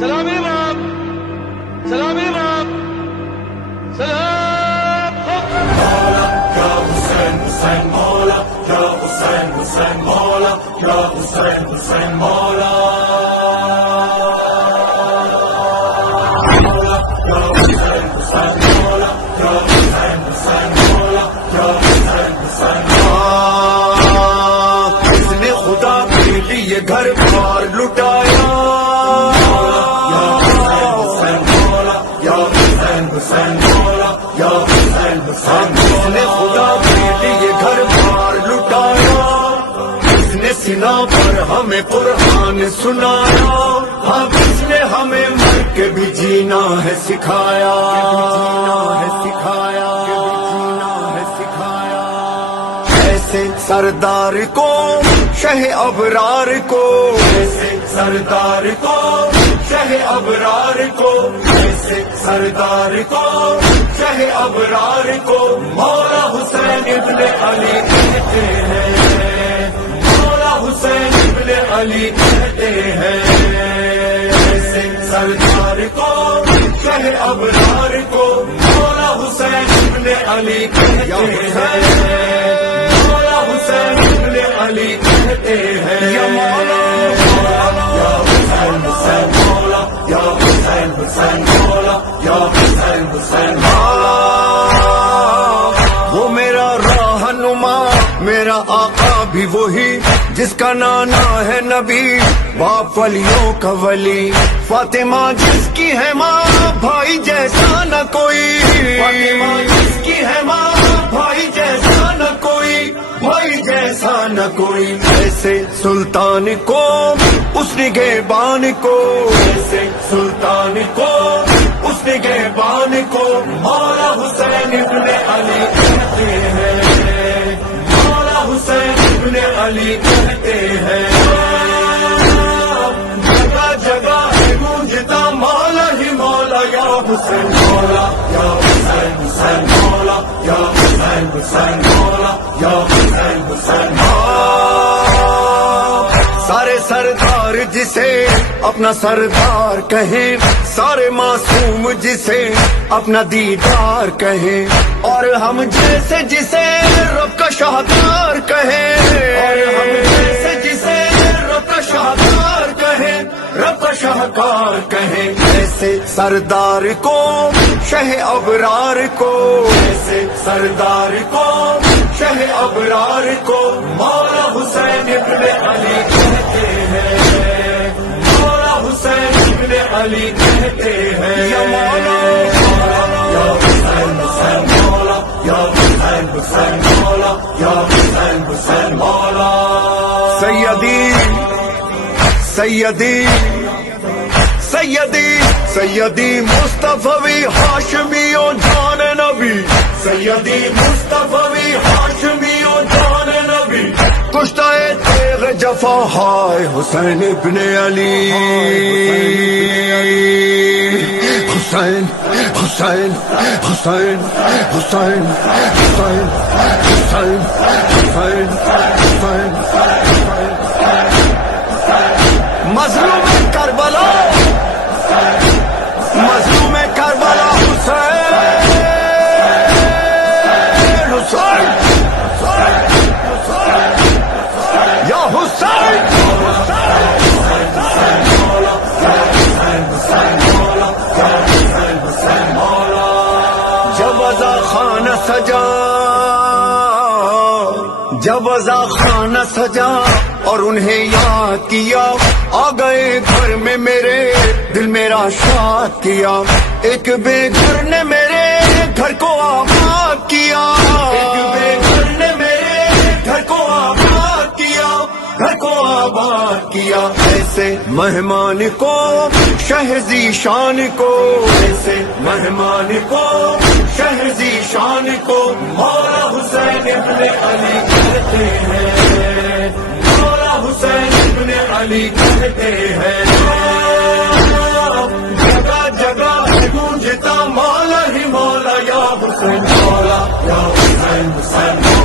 سلام امام، سلام امام، سلام مولا یا حسین حسین مولا یا حسین حسین مولا یا حسین حسین مولا مولا یا حسین حسین مولا یا حسین حسین مولا یا حسین حسین اس نے خدا کے لیے گھر بار لٹایا یا حسین حسین مولا یا حسین حسین مولا یا حسین حسین اس نے خدا کے لیے گھر بار لٹایا اس نے سینا پر ہمیں قرآن سنایا ہاں اس نے ہمیں مر کے بھی جینا ہے سکھایا ایسے سردار کو شہ ابرار کو ایسے سردار کو شہ ابرار کو ایسے سردار کو شہ ابرار کو مولا حسین ابن علی کہتے ہیں مولا حسین ابن علی کہتے ہیں ایسے سردار کو شہ ابرار کو مولا حسین ابن علی کہتے ہیں مولا حسین ابن علی کہتے ہیں یا مولا یا حسین حسین مولا یا حسین حسین مولا یا حسین حسین مولا وہ میرا رہنما میرا آقا بھی وہی جس کا نانا ہے نبی باپ ولیوں کا ولی فاطمہ جس کی ہے ماں بھائی جیسا نہ کوئی فاطمہ جس کی ہے ماں بھائی جیسا نہ کوئی بھائی جیسا نہ کوئی ایسے سلطان کو اس نگہبان کو ایسے سلطان کو اس نگہبان کو مولا حسین ابن علی کہتے ہیں مولا حسین ابن علی کہتے ہیں جگہ جگہ گونجتا مولا ہی مولا یا حسین مولا یا حسین حسین مولا یا حسین حسین مولا یا حسین حسین سارے سردار جسے اپنا سردار کہیں سارے معصوم جسے اپنا دیدار کہیں اور ہم جیسے جسے رب کا شاہکار کہیں اور ہم جیسے جسے رب کا شاہکار کہیں رب کا شاہکار کہیں ایسے سردار کو شہ ابرار کو ایسے سردار کو شہ ابرار کو مولا حسین ابن علی کہتے ہیں مولا حسین ابن علی کہتے ہیں یا مولا یا حسین حسین مولا یا حسین حسین مولا یا حسین حسین مولا سیدی سیدی سیدی سیدی مصطفی ہاشمی و جان نبی سیدی مصطفی ہاشمی و جان نبی کشتہ تیغ جفا ہائے حسین ابن علی حسین حسین حسین حسین حسین حسین حسین حسین مظلوم کربلا مظلوم کربلا حسین حسین یا حسین جب ازا خانہ سجا جب ازا خانہ سجا اور انہیں یاد کیا آ گئے گھر میں میرے دل میرا شاد کیا ایک بے گھر نے میرے گھر کو آباد کیا ایک بے گھر نے میرے گھر کو آباد کیا گھر کو آباد کیا ایسے مہمان کو شہزی شان کو ایسے مہمان کو شہزی شان کو مولا حسین ابن علی کہتے ہیں مولا حسین ابن علی کہتے ہیں جگہ جگہ گونجتا مولا ہی مولا یا حسین مولا یا حسین حسین